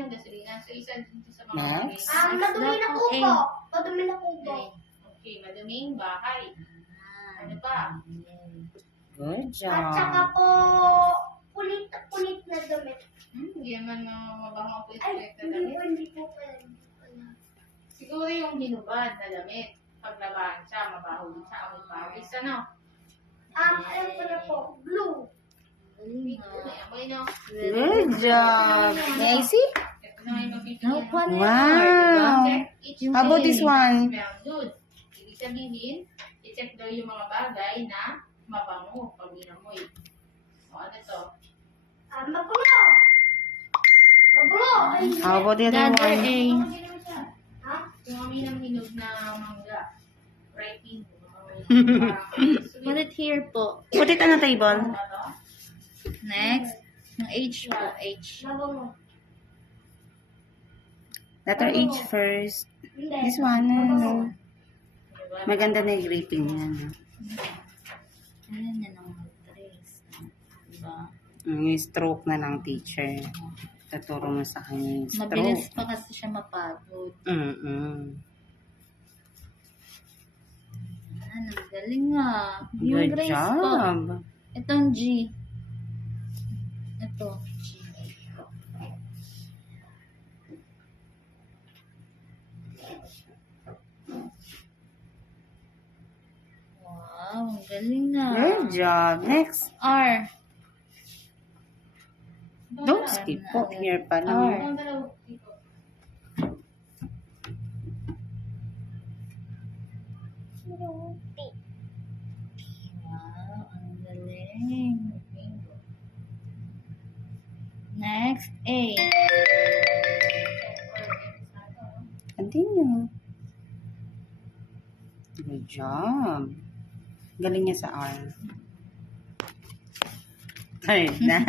yung gasolina. So, isa dito sa mga Next. Madumi na po po. Madumi na po po. Okay, maduming bahay. Ano pa? Good At job. saka po, punit na damit. Hindi naman mabango po Ay, na damit. hindi po pala. Siguro yung hinubad na damit. Paglabahan siya, mabaho din siya. Amoy pawis, ano? Ayun po na po, blue. Amoy, no? Good job. May I see? Ito na yung mapipilian. Wow. How about this one? Smell good. Ibig sabihin, i-check daw yung mga bagay na mabango pag inamoy. O, ano to? Mapulo. Mapulo. How about the other one? Ha? Yung amoy ng hinog na mangga. Ripening. Put it here po. Put it on the table. Next. Yung H po. H. Mabango. Letter H first. Hindi. This one. No. Maganda na yung rating niya. No? Ayan na ng trace. Diba? Yung stroke na ng teacher. Tuturo mo sa kanya yung stroke. Mabilis pa kasi siya mapagod. Ang galing nga. Yung Good Grace po. job. Itong G. Ito. G. Wow, ang galing nga. Good job. Next. R. Don't skip po. Here pa lang. Wow, ang galing. Next, A. Continue. Good job. Galing niya sa R. Third na.